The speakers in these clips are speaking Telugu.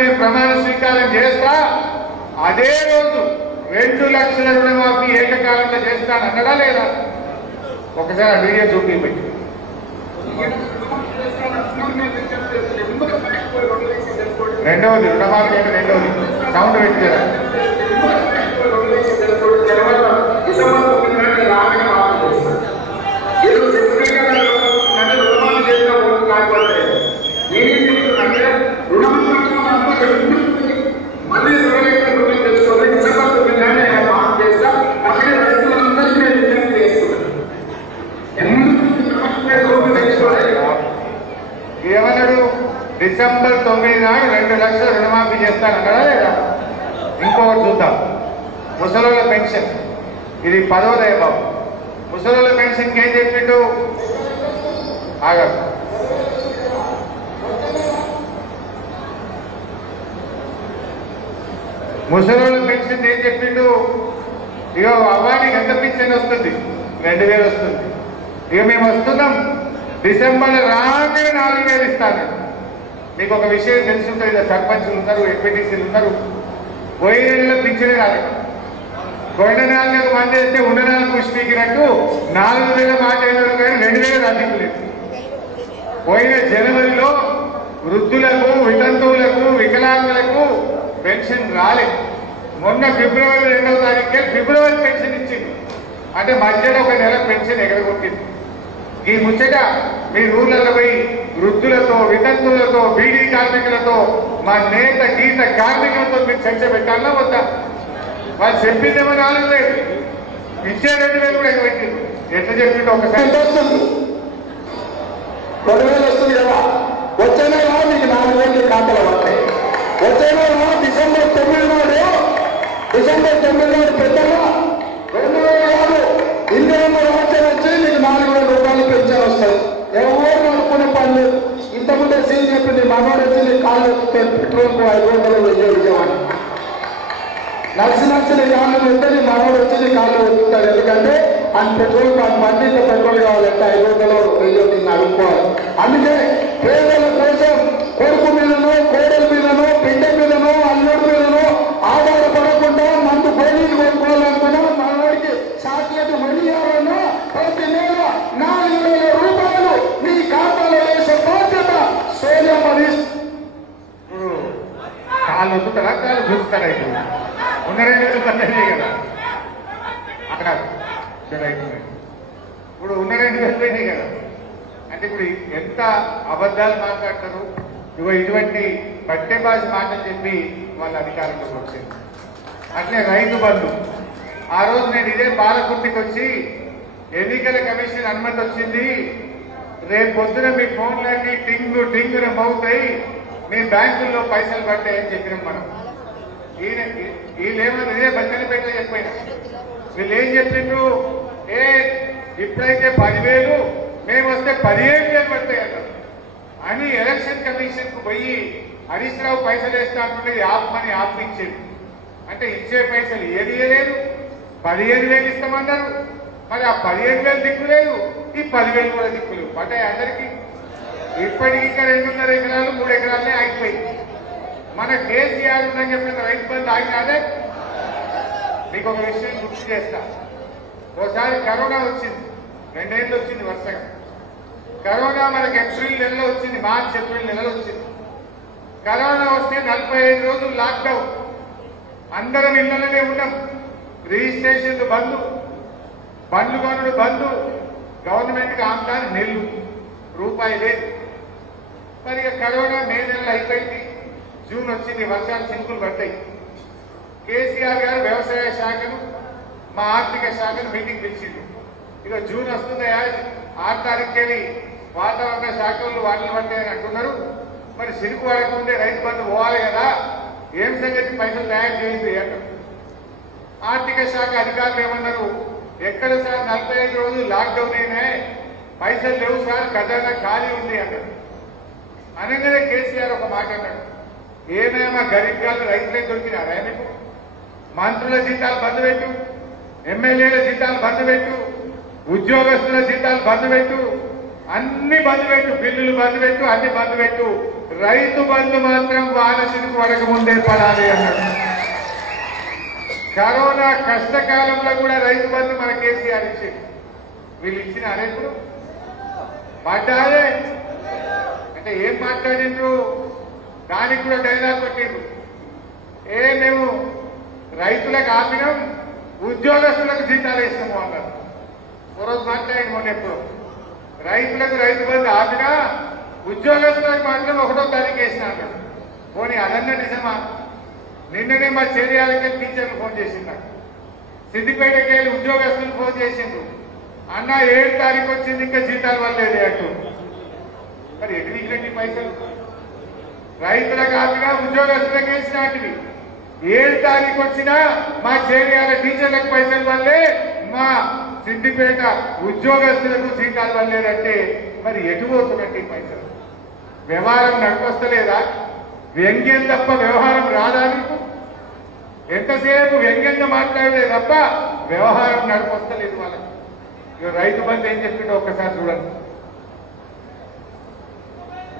నేను ప్రమాణ స్వీకారం చేస్తా, అదే రోజు 2 లక్షల రుణమాఫీ ఏకకాలంలో చేస్తాను అన్నడా లేదా? ఒకసారి ఆ వీడియో చూపించండి. రెండవది రుణమాఫీ అంటే రెండవది సౌండ్ పెట్టారా? ఏమన్నాడు? డిసెంబర్ 9 నాడు 2 లక్షల రుణమాఫీ చేస్తానన్నాడా లేదా? ఇంకొకటి చూద్దాం. ముసలోళ్ళ పెన్షన్, ఇది 10వ బాబు. ముసలోళ్ళ పెన్షన్కి ఏం చెప్పిండు? ఆగా ముసలోళ్ళ పెన్షన్ ఏం చెప్పిండు? ఇగో అవ్వానికి ఎంత పెన్షన్ వస్తుంది? 2000 వస్తుంది. ఇక మేము వస్తున్నాం, డిసెంబర్ రాగానే 4000 ఇస్తాను. మీకు ఒక విషయం తెలిసి ఉంటుంది కదా, సర్పంచులు ఉన్నారు, ఎంపీటీసీలు ఉన్నారు, పోయిన నెలలో పింఛనే రాలేదు. పోయిన 4 నెలలకు మంది వేస్తే ఉన్న 4 పుష్పీకినట్టు 4000 మాట అయినారు కానీ 2000 రాలేదు. పోయిన జనవరిలో వృద్ధులకు, వితంతువులకు, వికలాంగులకు పెన్షన్ రాలేదు. మొన్న ఫిబ్రవరి 2వ తారీఖుకే ఫిబ్రవరి పెన్షన్ ఇచ్చింది. అంటే మధ్యలో ఒక నెల పెన్షన్ ఎగరగొట్టింది. ఈ ముచ్చట మీ ఊర్లలో పోయి వృద్ధులతో, వితంతువులతో, బీడీ కార్మికులతో, మా నేత గీత కార్మికులతో మీరు చర్చ పెట్టాలన్నా వద్దా? వాళ్ళు చెప్పిందేమో 4000, ఇచ్చే 2000 కూడా ఎగబెట్టింది. ఎట్లా చెప్పిండు ఒకసారి? 2000 వస్తుంది కదా, వచ్చే నెల మీకు 4000 ఖాతాలో వస్తాయి. వచ్చే నెల డిసెంబర్ 9 నాడు పెద్దగా 2000 కాదు, 2000 రాష్ట్రం వచ్చి మీకు 4000 రూపాయలు పెన్షన్ వస్తాయి. ఎవరు నడుపుకునే పని లేదు. ఇంతకుముందే సీన్ చెప్పింది, మనోడు వచ్చి నీ కాళ్ళు పెట్రోల్కు 500 విజయవాడ నడిచి కాళ్ళు పెడితే నీ మనోడు వచ్చి నీ కాళ్ళు పెట్టుకుంటాడు. ఎందుకంటే ఆయన పెట్రోల్ మంది ఇంత పెట్రోల్ కావాలంటే 500 1000 అడుక్కోవాలి. అందుకే పేదల కోసం కొడుకు మీదనో, కోడల మీదనో, బిడ్డ మీదనో, అల్లుడి మీదనో ఆధారపడకుండా మందు పోలీసు కొనుక్కోవాలనుకున్నా మనవాడికి చాక్లెట్ మడియాలన్నా ప్రతి నెల 4000 రూపాయలు మీ ఖాతాలో వేసే బాధ్యత సోనియమ్మ తీసుకుంది. కాళ్ళు వద్దుతారా, కాళ్ళు చూస్తారా? ఉన్న 2 పన్నెండే కదా అక్కడ ఇప్పుడు ఉన్న 2 పోయినాయి కదా. అంటే ఇప్పుడు ఎంత అబద్ధాలు మాట్లాడతారు. ఇగో ఇటువంటి బట్టే భాష మాటలు చెప్పి వాళ్ళ అధికారంలోకి వచ్చింది. అట్లే రైతు బంధు, ఆ రోజు నేను ఇదే పాలకుర్తికి వచ్చి ఎన్నికల కమిషన్ అనుమతి వచ్చింది, రేపు పొద్దున మీ ఫోన్లన్నీ టింగు టింగున మౌతాయి, మీ బ్యాంకుల్లో పైసలు పడ్డాయని చెప్పినాం మనం. వీళ్ళేమో ఇదే బచ్చలపేట చెప్పిన వీళ్ళు ఏం చెప్పిండ్రు? ఇప్పుడైతే 10,000, మేము వస్తే 15,000 పడతాయి అన్నారు అని ఎలక్షన్ కమిషన్ కు పోయి హరీష్ రావు పైసలు వేస్తా అంటుంటే ఆపమని ఆపించింది. అంటే ఇచ్చే పైసలు ఏది లేదు, 15,000 ఇస్తామన్నారు. మరి ఆ 15,000 దిక్కులేదు, ఈ 10,000 కూడా దిక్కులేవు. పడ్డాయి అందరికీ. ఇప్పటికి ఇంకా 2.5 ఎకరాలు 3 ఎకరాలనే ఆగిపోయింది. మన కేసీఆర్ ఉందని చెప్పిన రైతు బంధు ఆగినాదే. మీకు ఒక విషయం గుర్తు చేస్తా. ఒకసారి కరోనా వచ్చింది, 2 ఏళ్ళు వచ్చింది వరుసగా. కరోనా మనకి ఏప్రిల్ నెలలో వచ్చింది, మార్చ్ ఏప్రిల్ నెలలో వచ్చింది. కరోనా వస్తే 45 రోజులు లాక్డౌన్, అందరం ఇళ్లలోనే ఉన్నాం. రిజిస్ట్రేషన్లు బంధు, బండ్లు కొనుడు బంధు, గవర్నమెంట్కి ఆమ్దాని నెల్లు రూపాయి లేదు. మరి కరోనా మే నెలలో అయిపోయింది, జూన్ వచ్చింది, వర్షాలు చినుకులు పడ్డాయి. కేసీఆర్ గారు వ్యవసాయ శాఖను, మా ఆర్థిక శాఖను మీటింగ్ పిలిచిండు. ఇక జూన్ వస్తుందా, 6 తారీఖుకెళ్ళి వాతావరణ శాఖ వాళ్ళు పడ్డాయని అంటున్నారు. మరి సిరుకు పడకముందే రైతు బంధు పోవాలి కదా, ఏం సంగతి పైసలు తయారు చేయండి అంటారు. ఆర్థిక శాఖ అధికారులు ఏమన్నారు? ఎక్కడ సార్ 45 రోజులు లాక్డౌన్ అయినాయి, పైసలు లేవు సార్, ఖజానా ఖాళీ ఉంది అన్నారు. అనగానే కేసీఆర్ ఒక మాట అన్నాడు, ఏమేమో గరీబ్ గాళ్ళు రైతులే దొరికినారా మీకు? మంత్రుల జీతాలు బంద్ పెట్టు, ఎమ్మెల్యేల జీతాలు బంద్ పెట్టు, ఉద్యోగస్తుల జీతాలు బంద్ పెట్టు, అన్ని బంద్ పెట్టు, బిల్లులు బంద్ పెట్టు, అన్ని బంద్ పెట్టు, రైతు బంధు మాత్రం వానసిరికి పడక ముందే పడాలి అన్నాడు. కరోనా కష్టకాలంలో కూడా రైతు బంధు మన కేసీఆర్ ఇచ్చింది. వీళ్ళు ఇచ్చిన అరెప్పుడు పడ్డారే అంటే ఏం మాట్లాడిండ్రు, దానికి కూడా డైలాగ్ కొట్టిండ్రు. మేము రైతులకు ఆపినాం, ఉద్యోగస్తులకు జీతాలు ఇస్తాము అన్నారు. ఒకరోజు మాట్లాడి మొన్న ఎప్పుడు రైతులకు రైతు బంధు ఆపినా ఉద్యోగస్తులకు మాత్రం 1వ తారీఖు వేసిన అన్నాడు. పోనీ అదన్నా నిజమా? నిన్ననే మా చేరియాలకి టీచర్లు ఫోన్ చేసింది, సిద్దిపేటకి వెళ్ళి ఉద్యోగస్తులు ఫోన్ చేసిండ్రు, అన్న 7 తారీఖు వచ్చింది ఇంకా జీతాలు వల్లేదే అంటూ. మరి ఎటు దిగినట్టు పైసలు? రైతులకు ఆపినా ఉద్యోగస్తులకు వేసినటివి. 7 తారీఖు వచ్చినా మా చేరియాల టీచర్లకు పైసలు వల్లే, మా సిద్దిపేట ఉద్యోగస్తులకు జీతాలు వల్లేదంటే మరి ఎటు పోతున్నట్టు పైసలు? వ్యవహారం నడిపొస్తలేదా? వ్యంగ్యం తప్ప వ్యవహారం రాదా నీకు? ఎంతసేపు వ్యంగ్యంగా మాట్లాడలే తప్ప వ్యవహారం నడిపొస్తలేదు వాళ్ళకి. రైతు బంధు ఏం చెప్పిండో ఒక్కసారి చూడండి.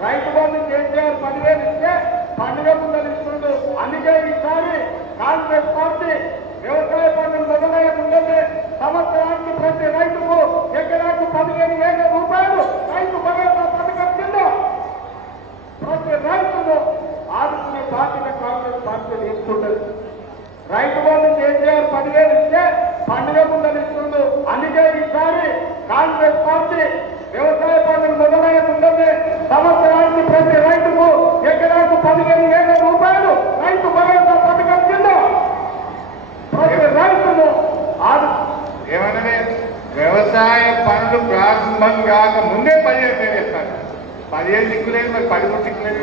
రైతు బంధు కేసీఆర్ 10,000 ఇస్తే పండుగ ముందని ఇస్తుండ్రు. అందుకే ఈసారి కాంగ్రెస్ పార్టీ వ్యవసాయ పనులు మొదలయ్యే ముందే సంవత్సరానికి ప్రతి రైతుకు ఎకరాకు 15,000 రూపాయలు రైతు భరోసా పథకం కింద ప్రతి రైతును ఆదుకునే బాధ్యత కాంగ్రెస్ పార్టీ తీసుకుంటుంది. రైతు బంధు కేసీఆర్ 10,000 ఇస్తే పండుగ ముందని ఇస్తుండ్రు. అందుకే ఈసారి కాంగ్రెస్ పార్టీ వ్యవసాయ పనులు మొదలయ్యే ముందే సంవత్సరానికి ప్రతి రైతుకు ఎకరాకు 15,000 రూపాయలు రైతు భరోసా పథకం కింద ప్రతి రైతును ఏమన్నా వ్యవసాయ పనులు ప్రారంభం కాక ముందే 15,000 వేస్తారు. 15 దిక్కులేదు, మరి 13 దిక్కులేదు.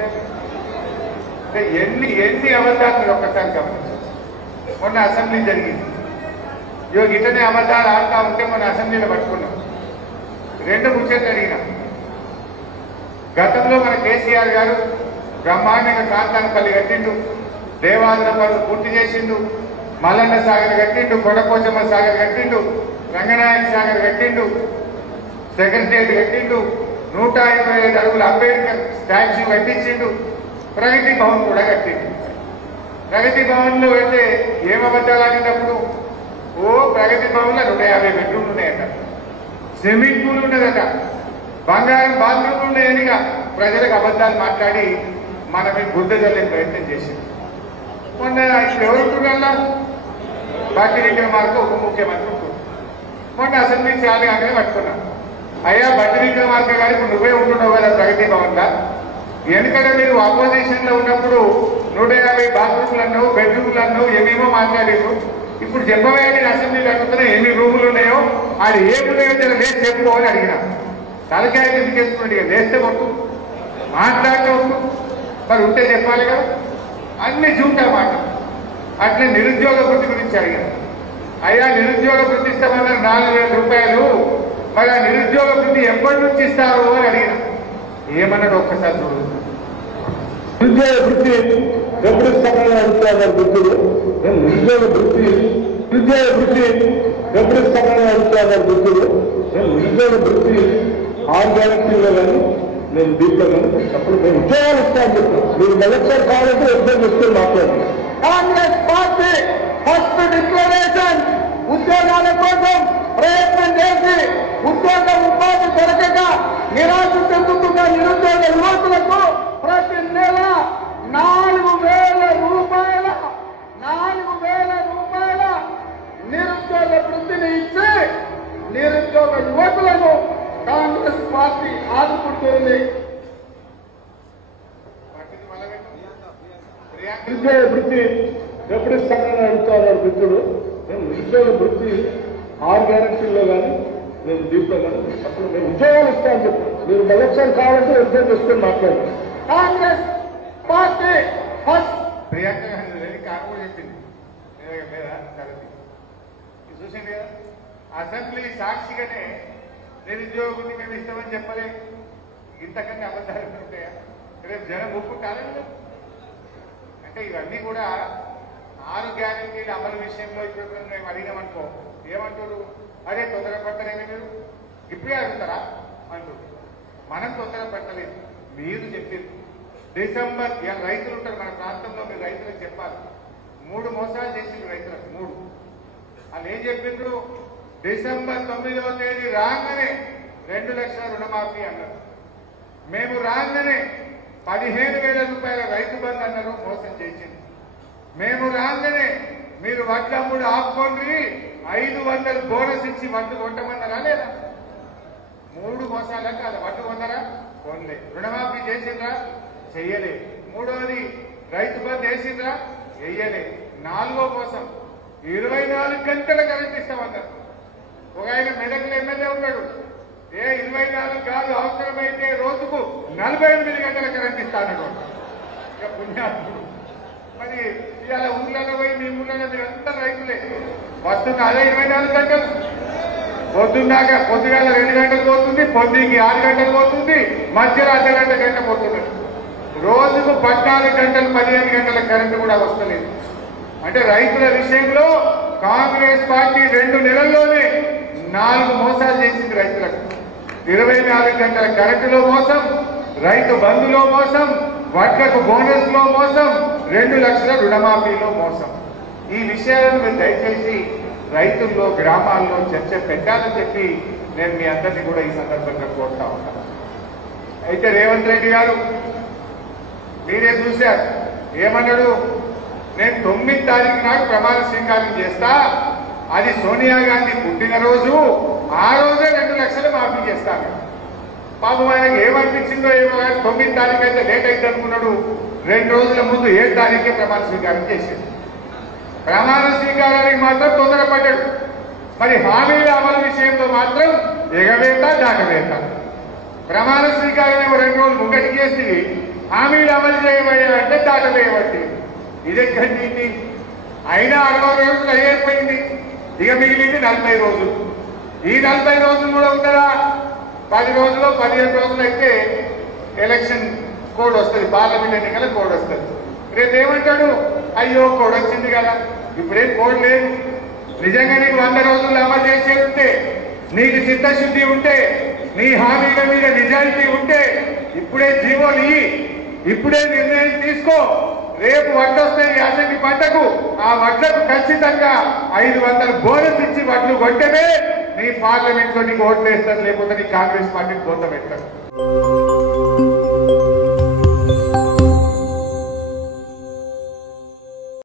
అంటే ఎన్ని అబద్ధాలు ఒక్కసారి గమనించారు. మొన్న అసెంబ్లీ జరిగింది, ఇటనే అబద్ధాలు ఆడుతూ ఉంటే మొన్న అసెంబ్లీలో పట్టుకున్నాం. 2 ముచ్చట్లు అడిగినాం. గతంలో మన కేసీఆర్ గారు బ్రహ్మాండంగా కాంతానపల్లి కట్టిండు, దేవాలయ పనులు పూర్తి చేసిండు, మల్లన్న సాగర్ కట్టిండు, కొండపోచమ్మ సాగర్ కట్టిండు, రంగనాయక సాగర్ కట్టిండు, సెక్రటరియట్ కట్టిండు, 125 అడుగుల అంబేద్కర్ స్టాచ్యూ కట్టించిండు, ప్రగతి భవన్ కూడా కట్టిండు. ప్రగతి భవన్ లో అయితే ఏం అబద్ధాలు ఆడినప్పుడు ప్రగతి భవన్ లో 150 బెడ్రూమ్లు ఉన్నాయట, స్విమ్మింగ్ పూల్ ఉన్నదట, బంగారం బాత్రూమ్లు ఉన్నాయనిగా ప్రజలకు అబద్ధాలు మాట్లాడి మన మీద బుద్ధ జల్లే ప్రయత్నం చేసింది. మొన్న ఎవరుంటున్నా పార్టీ విక్రమార్క ఉప ముఖ్యమంత్రి ఉంటుంది. మొన్న అసెంబ్లీ చాలా అంటే పట్టుకున్నాం. అయ్యా బట్టి విక్రమార్క గారు ఇప్పుడు నువ్వే ఉంటున్నావు కదా ప్రగతి భవన్ లా, ఎందుకంటే మీరు అపోజిషన్ లో ఉన్నప్పుడు 150 బాత్రూమ్లు అన్నావు, బెడ్రూమ్లు అన్నావు, ఏమేమో మాట్లాడారు. ఇప్పుడు చెప్పవే నేను అసెంబ్లీలో అడుగుతున్నా ఎన్ని రూములు ఉన్నాయో, అది ఏమున్నాయో లేచి చెప్పుకోవాలని అడిగినా. తలకాయ తీసుకెళ్ళి లేస్తే కొట్టు, మాట్లాడితే కొట్టు, మరి ఉంటే చెప్పాలి కదా. అన్ని జూటా మాట. అట్లే నిరుద్యోగ వృత్తి గురించి అడిగాను. అయ్యా నిరుద్యోగ వృత్తి ఇస్తామన్నారు 4,000 రూపాయలు, మరి ఆ నిరుద్యోగ వృత్తి ఎప్పటి నుంచి ఇస్తారు అని అడిగిన. ఏమన్నాడు ఒక్కసారి చూడు. నిరుద్యోగ వృత్తి ఎప్పుడు ఇస్తామని అడుగుతున్నారు వృత్తులు. నిరుద్యోగ వృత్తి ఎప్పుడు ఇస్తామని అడుగుతున్నారు వృత్తులు. నిరుద్యోగ వృత్తి 6 గ్యారెంటీలో కానీ నేను దీంట్లో కానీ అప్పుడు మేము ఉద్యోగాలు ఇస్తామని చెప్తాను. మీరు ఎలక్షన్ కావాలంటే ఉద్యోగం ఇస్తే మాట్లాడండి. కాంగ్రెస్ పార్టీ ఫస్ట్ డిక్లరేషన్ ఉద్యోగాల కోసం ప్రయత్నం చేసి ఉద్యోగ ఉపాధి దొరకక నిరాశ చెందుతున్న నిరుద్యోగ యువకులకు ప్రతి నెల 4,000 రూపాయల నిరుద్యోగ వృత్తిని ఇచ్చి నిరుద్యోగ యువకులను కాంగ్రెస్ పార్టీ ఆదుకుంటుంది. నిరుద్యోగ వృత్తి ఎప్పుడు ఇస్తామని అడుగుతున్నారు వృత్తులు. మేము నిరుద్యోగ వృత్తి 6 గ్యారెంటీల్లో కానీ నేను దీంట్లో కానీ అప్పుడు మేము ఉద్యోగాలు ఇస్తామని చెప్పాను. మీరు ఎలక్షన్ కావాలంటే ఉద్యోగం ఇస్తే మాట్లాడండి. Congress party first Priyanka car కూడా చెప్పింది చూసింది కదా. అసెంబ్లీ సాక్షిగానే నిరుద్యోగ వృత్తి మేము ఇస్తామని చెప్పలే. ఇంతకంటే అబద్ధాలు ఉంటాయా? రేపు జనం ఒప్పుకుంటారా? అంటే ఇవన్నీ కూడా 6 గ్యారెంటీల అమలు విషయంలో ఇప్పుడు మేము అడిగినామనుకో ఏమంటారు, అదే తొందరపడతారేమీ మీరు ఇప్పుడే అడుగుతారా అంటారు. మనం తొందర పెట్టలేదు. మీరు చెప్పింది డిసెంబర్, రైతులు ఉంటారు మన ప్రాంతంలో, మీరు రైతులకు చెప్పాలి. 3 మోసాలు చేసిండ్రు రైతులకు. 3 వాళ్ళు ఏం చెప్పిండ్రు? డిసెంబర్ 9వ తేదీ రాగానే 2 లక్షల రుణమాఫీ అన్నారు. మేము రాగానే 15,000 రూపాయల రైతు బంధు అన్నారు, మోసం చేసింది. మేము రాగానే మీరు వడ్లమ్ముడు ఆపుకోండి, 500 బోనస్ ఇచ్చి వడ్లు కొట్టమన్నారా లేదా? 3 మోసాలకు అది వడ్లు కొందరా? కొనలే. రుణమాఫీ చేసిండ్రా? చెయ్యలే. 3వది రైతు బంధు వేసిండ్రా? వెయ్యలే. 4వ మోసం 24 గంటల కరెంట్ ఇస్తామన్నారు. ఒక ఆయన మెదక్లో ఎమ్మెల్యే ఉన్నాడు, 24 కాదు, అవసరమైతే రోజుకు 48 గంటల కరెంట్ ఇస్తాను. ఇక పుణ్యాత్ముడు. మరి ఇవాళ ఊళ్ళలో పోయి మీ ఊళ్ళలో మీరు అంతా రైతులే. వస్తున్న అదే 24 గంటలు. పొద్దున్నాక పొద్దుగాల 2 గంటలు పోతుంది, పొద్దుకి 6 గంటలు పోతుంది, మధ్యలో అర్ధగంట పోతున్నారు. రోజుకు 14 గంటలు 15 గంటల కరెంటు కూడా వస్తలేదు. అంటే రైతుల విషయంలో కాంగ్రెస్ పార్టీ 2 నెలల్లోనే 4 మోసాలు చేసింది రైతులకు. 24 గంటల కరెంటులో మోసం, రైతు బంధులో మోసం, వడ్లకు బోనస్ లో మోసం, 2 లక్షల రుణమాఫీలో మోసం. ఈ విషయాలను మీరు దయచేసి రైతుల్లో గ్రామాల్లో చర్చ పెట్టాలని చెప్పి నేను మీ అందరినీ కూడా ఈ సందర్భంగా కోరుతా ఉన్నాను. అయితే రేవంత్ రెడ్డి గారు మీరే చూశారు, ఏమన్నాడు? నేను 9వ తారీఖు నాడు ప్రమాణ స్వీకారం చేస్తా, అది సోనియా గాంధీ పుట్టినరోజు, ఆ రోజే 2 లక్షలు మాఫీ చేస్తాను. పాపం ఆయనకు ఏమనిపించిందో ఏమో, 9వ తారీఖు అయితే లేట్ అయితే అనుకున్నాడు. 2 రోజుల ముందు 7వ తారీఖే ప్రమాణ స్వీకారం చేశాడు. ప్రమాణ స్వీకారానికి మాత్రం తొందరపడ్డాడు. మరి హామీల అమలు విషయంలో మాత్రం ఎగవేత దాటవేత. ప్రమాణ స్వీకారం 2 రోజులు ముంగటికి చేసి హామీలు అమలు చేయబోయాలంటే దాటవేయబట్టి ఇదెక్కడి అయినా 60 రోజులు అయిపోయింది. ఇక మిగిలింది 40 రోజులు. ఈ 40 రోజులు కూడా ఉంటారా? 10 రోజులు 15 రోజులు అయితే ఎలక్షన్ కోడ్ వస్తుంది, పార్లమెంట్ ఎన్నికల కోడ్ వస్తుంది. రేపు ఏమంటాడు? అయ్యో కోడ్ వచ్చింది కదా, ఇప్పుడేం కోడ్ లేదు. నిజంగా నీకు 100 రోజులు అమలు చేసేది ఉంటే, నీకు చిత్తశుద్ధి ఉంటే, నీ హామీల మీద నిజాయితీ ఉంటే ఇప్పుడే జీవోలు ఇయ్యి, ఇప్పుడే నిర్ణయం తీసుకో. రేపు వడ్లు వస్తాయి యాసంగి పంటకు, ఆ వడ్లకు ఖచ్చితంగా 500 బోనస్ ఇచ్చి వడ్లు కొట్టమే నీ పార్లమెంట్ లో నీకు ఓట్లు వేస్తారు, లేకపోతే నీ కాంగ్రెస్ పార్టీకి కోత పెడతారు.